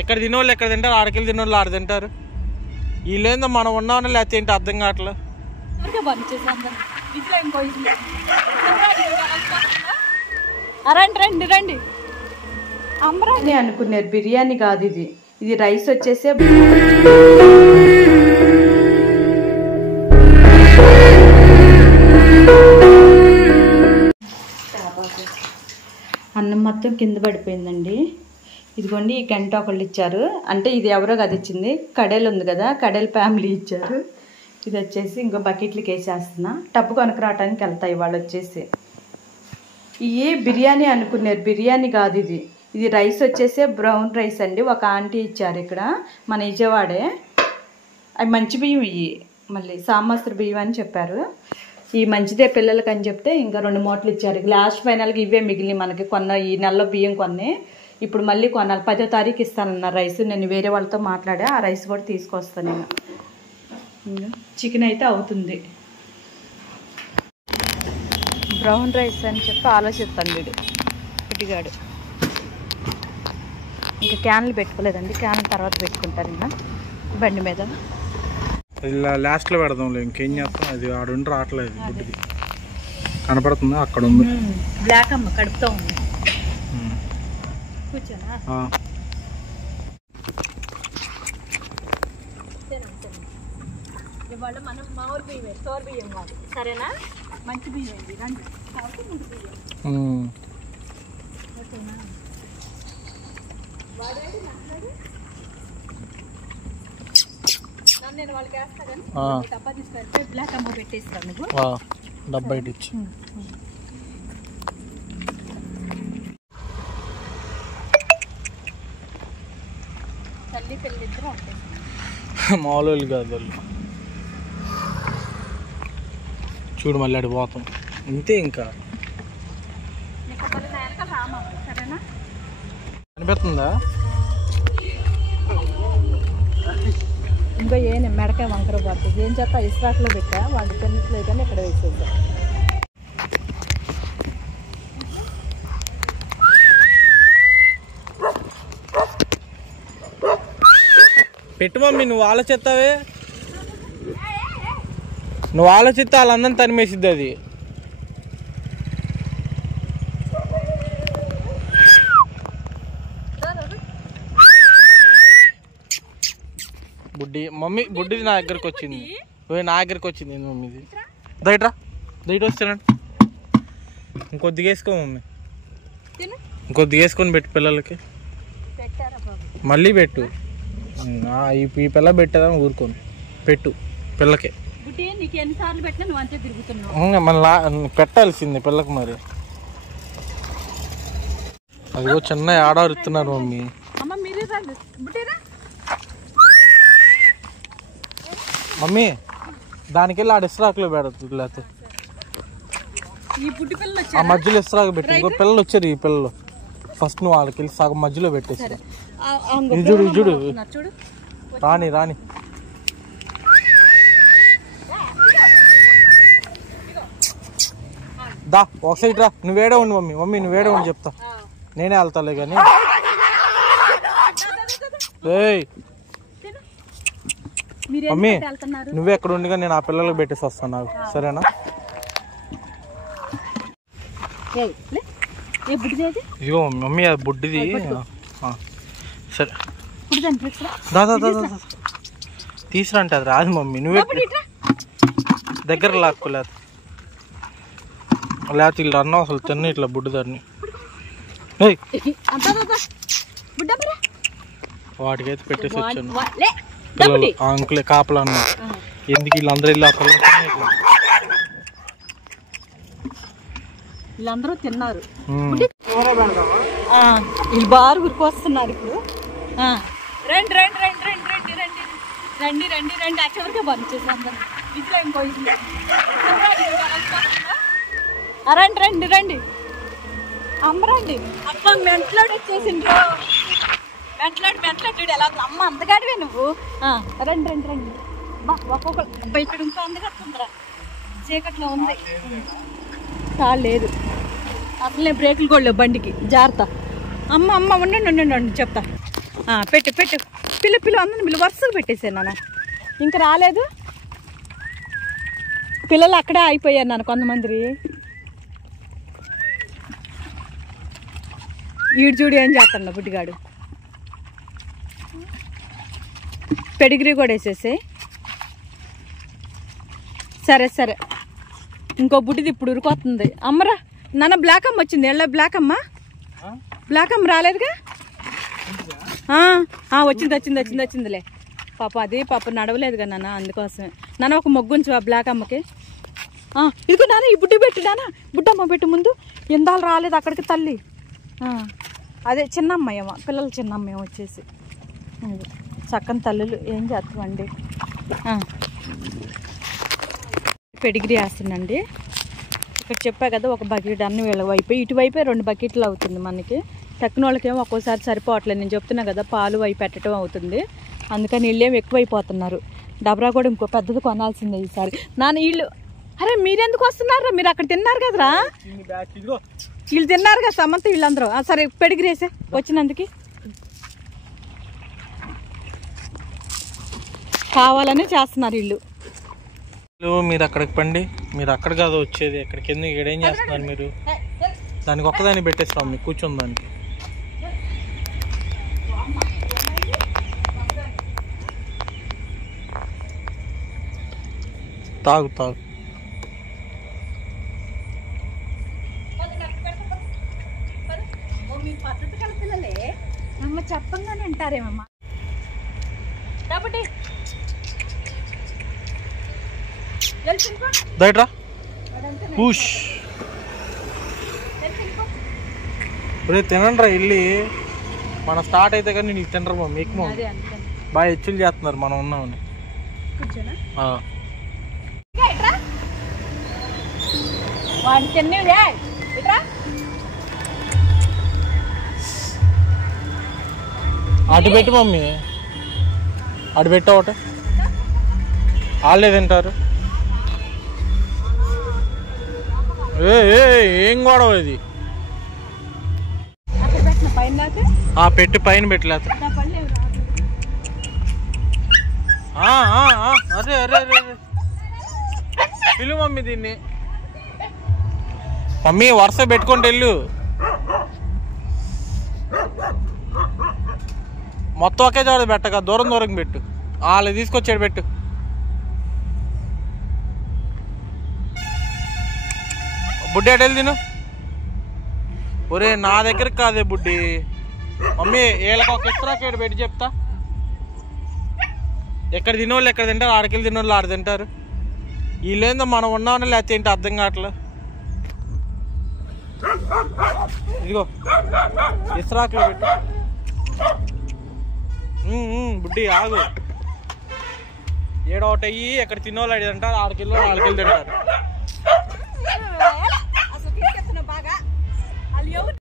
ఎక్కడ తినోళ్ళు ఎక్కడ తింటారు, ఆడకెళ్ళి తినోళ్ళు ఆడ తింటారు. వీళ్ళేందో మనం ఉన్నామని లేకపోతే ఏంటి అర్థం కావట్లేదు. రండి రండి అమ్మరాని అనుకున్నారు. బిర్యానీ కాదు ఇది, ఇది రైస్ వచ్చేసే. అన్నం మొత్తం కింద పడిపోయిందండి. ఇదిగోండి ఈ గంట ఒకళ్ళు ఇచ్చారు, అంటే ఇది ఎవరో కదా ఇచ్చింది. కడేలు ఉంది కదా, కడేలు ఫ్యామిలీ ఇచ్చారు. ఇది వచ్చేసి ఇంకో బకెట్లకి వేసేస్తున్నా. టబ్బు కొనుక్కు రావడానికి వెళ్తాయి వాళ్ళు వచ్చేసి. ఇవి బిర్యానీ అనుకున్నారు, బిర్యానీ కాదు ఇది, ఇది రైస్ వచ్చేసి బ్రౌన్ రైస్ అండి. ఒక ఆంటీ ఇచ్చారు ఇక్కడ మన విజయవాడే. అవి మంచి బియ్యం, ఇవి మళ్ళీ సామాస్త్ర బియ్యం అని చెప్పారు. ఈ మంచిదే పిల్లలకి అని చెప్తే ఇంకా 2 మూటలు ఇచ్చారు. లాస్ట్ ఫైనల్గా ఇవే మిగిలి మనకి కొన్న ఈ నెలలో బియ్యం కొన్ని. ఇప్పుడు మళ్ళీ కొనాలి. 10వ తారీఖు ఇస్తానన్నారు రైస్. నేను వేరే వాళ్ళతో మాట్లాడా, ఆ రైస్ కూడా తీసుకొస్తాను నేను. చికెన్ అయితే అవుతుంది. బ్రౌన్ రైస్ అని చెప్పి ఆలోచిస్తాను వీడు పుట్టిగాడు. ఇంకా క్యాన్లు పెట్టుకోలేదండి, క్యాన్లు తర్వాత పెట్టుకుంటారు ఇంకా బండి మీద. ఇలా లాస్ట్లో పెడదాంలే, ఇంకేం చేస్తాం. అది ఆడుండి రావట్లేదు. గుడ్డిది కనపడుతుందా, అక్కడ ఉంది బ్లాక్ అమ్మ కడుపుతో ఉంది. కూర్చోనా ఇవాళ మనం మామూలు బియ్యమే, స్టోర్ బియ్యం కాదు, సరేనా? మంచి బియ్యం ఇది, రండి. ముందు బియ్యం ఓకేనా? నేను వాళ్ళకి వేస్తా కానీ డబ్బా తీసుకెళ్తే బ్లాక్ అమ్మ పెట్టేస్తాను. నువ్వు డబ్బా ఇచ్చి తల్లి పిల్లలు ఇద్దరు ఉంటాయి. మామూలు కాదు వాళ్ళు. చూడు మళ్ళీ అడి పోతాం ఇంతే. ఇంకా సరేనా? కనిపిస్తుందా? ఇంకా ఏ మెడకాయ వంకర పడుతుంది. ఏం చేస్తా, ఇస్రాక్లో పెట్టా, వాళ్ళు తినట్లేదు కానీ ఇక్కడ వేసేద్దాం. పెట్టు మమ్మీ, నువ్వు ఆలోచిస్తావే. నువ్వు ఆలోచిస్తే వాళ్ళందరినీ తరిమేసిద్ది అది. బుడ్డి మమ్మీ, బుడ్డిది నా దగ్గరకు వచ్చింది. నా దగ్గరకు వచ్చింది మమ్మీది. దయట్రా దయట వస్తానండి. ఇంకొద్దిగా వేసుకో మమ్మీ, ఇంకొద్దిగా వేసుకొని పెట్టు పిల్లలకి. మళ్ళీ పెట్టు. ఈ పిల్ల పెట్టేదా ఊరుకోను, పెట్టు పిల్లకి. మన పెట్టాల్సింది పిల్లకి. మరి అదిగో చిన్న ఆడరుతున్నారు మమ్మీ. మమ్మీ దానికి వెళ్ళి ఆడ ఇస్రాకులో పెడుతుంది, లేకపోతే ఆ మధ్యలో ఇస్రాకు పెట్టి. ఇంకో పిల్లలు వచ్చారు, ఈ పిల్లలు ఫస్ట్ నువ్వు వాళ్ళకి వెళ్ళి సగం మధ్యలో పెట్టేసి. చూడు చూడు, రాని రాని. దా ఒక సైడ్ రా. నువ్వేడే ఉండి మమ్మీ, మమ్మీ నువ్వేడే ఉండి చెప్తా. నేనే వెళ్తాలే కానీ. మమ్మీ నువ్వే ఎక్కడ ఉండిగా నేను ఆ పిల్లలకు పెట్టేసి వస్తాను నాకు, సరేనా? ఇదిగో మమ్మీ అది బుడ్డిది. సరే దాదా తీసురా అంటే అది రాదు మమ్మీ. నువ్వే దగ్గర లాక్కోలేదు, లేకపోతే వీళ్ళు అన్నం అసలు తిన్న ఇట్లా బుడ్డిదాన్ని. వాటికైతే పెట్టేసి వచ్చాను. పిల్లలు అంకులే కాపలా అన్న. ఎందుకు వీళ్ళందరూ వెళ్ళి ఆ పిల్లలు వీళ్ళందరూ తిన్నారు. వీళ్ళు బాగా ఉరికొస్తున్నారు ఇప్పుడు. రండి రండి రండి రండి రండి రండి రండి రండి రండి. అచ్చవరకే పనిచేసి అందరు ఇట్లా ఇంకో రండి రండి రండి. అమ్మరండి అమ్మ మెంట్లాడు వచ్చేసిండ్రు. మెంట్లాడు ఎలా అమ్మ అందగాడివే నువ్వు. రండి రండి రండి. బా ఒక్కొక్కరు అబ్బాయి ఇక్కడ ఇంకో అందగడుతుందిరా. చీకట్లో ఉంది, చాలా లేదు అసలే. బ్రేకులు కూడా లేవు బండికి, జాగ్రత్త. అమ్మ అమ్మ ఉండండి ఉండండి చెప్తా. పెట్టు పెట్టు పిల్లు అందరిని పిల్లు వరుసగా పెట్టేసాను నాన్న. ఇంకా రాలేదు పిల్లలు, అక్కడే అయిపోయారు నాన్న కొంతమంది. ఈడు చూడు ఏం చేస్తాను బుడ్డిగాడు. పెడిగ్రీ కూడా వేసేసాయి. సరే సరే, ఇంకో బుడ్డిది ఇప్పుడు ఉరికొస్తుంది. అమ్మరా నాన్న, బ్లాక్ అమ్మ వచ్చింది. ఎళ్ళ బ్లాక్ అమ్మ రాలేదుగా. వచ్చిందిలే పాప. అది పాప నడవలేదుగా నాన్న, అందుకోసమే. నాన్న ఒక మొగ్గు ఉంచు ఆ బ్లాక్ అమ్మకి. ఇదిగో నాన్న ఈ బుడ్డి పెట్టు నాన్న, బుడ్డమ్మ పెట్టు ముందు. ఎందాలు రాలేదు అక్కడికి తల్లి. అదే చిన్నమ్మాయమ్మ, పిల్లలు చిన్నమ్మాయి వచ్చేసి. చక్కని తల్లులు ఏం చేస్తామండి. పెడిగ్రీ వేస్తుందండి. ఇక్కడ చెప్పా కదా ఒక బకెట్ అన్ని వీళ్ళ వైపు, ఇటువైపే 2 బకెట్లు అవుతుంది మనకి. తక్కిన వాళ్ళకేమో ఒక్కోసారి సరిపోవట్లేదు. నేను చెప్తున్నా కదా పాలు అవి పెట్టడం అవుతుంది, అందుకని వీళ్ళేమో ఎక్కువైపోతున్నారు. డబ్రా కూడా ఇంకో పెద్దది కొనాల్సిందే ఈసారి. నాన్న వీళ్ళు, అరే మీరెందుకు వస్తున్నారా? మీరు అక్కడ తిన్నారు కదరా, వీళ్ళు తిన్నారు కదా సమంత వీళ్ళందరూ. సరే పెడిగ్రీ వేసే వచ్చినందుకు. కావాలనే చేస్తున్నారు వీళ్ళు. మీరు అక్కడికి పండి, మీరు అక్కడ కాదు వచ్చేది, ఎక్కడికి ఎందుకు ఏం చేస్తున్నారు మీరు? దానికి ఒక్కదాన్ని పెట్టేస్తాం మీకు, కూర్చొని దానికి. తాగు తాగు. చెప్పంగానే అంటారేమమ్మా. దయట్రా పూష్ తినండ్రా వెళ్ళి. మనం స్టార్ట్ అయితే కానీ నీకు తినరు మా మీకు బాగా హెచ్చులు చేస్తున్నారు మనం ఉన్నామని. అటు పెట్టు మమ్మీ, అటు పెట్టు ఒకటి. వాళ్ళే తింటారు. ఏం గొడవ ఇది? పెట్టి పైన పెట్టలేదు. అరే అరే అరే పిలు మమ్మీ దీన్ని. మమ్మీ వరుస పెట్టుకుంటూ వెళ్ళు. మొత్తం ఒకే చోట పెట్టక, దూరం దూరం పెట్టు. వాళ్ళు తీసుకొచ్చాడు పెట్టు. బుడ్డి అటు వెళ్ళి తిను. ఒరే నా దగ్గరికి కాదే బుడ్డి. మమ్మీ వీళ్ళకి ఒక ఎక్స్ట్రా కేడు పెట్టి చెప్తా. ఎక్కడ తినోళ్ళు ఎక్కడ తింటారు, ఆడకెళ్ళి తినోళ్ళు ఆడ తింటారు. వీళ్ళేందో మనం ఉన్నామని లేకపోతే ఏంటి అర్థం కావట్లే. ఇదిగో ఇస్రాకులు పెట్టు. బుడ్డి ఆగు. ఏడోటి అయ్యి ఎక్కడ తినోళ్ళు అడిగి తింటారు, ఆడకెళ్ళి ఆడకెళ్ళి తింటారు.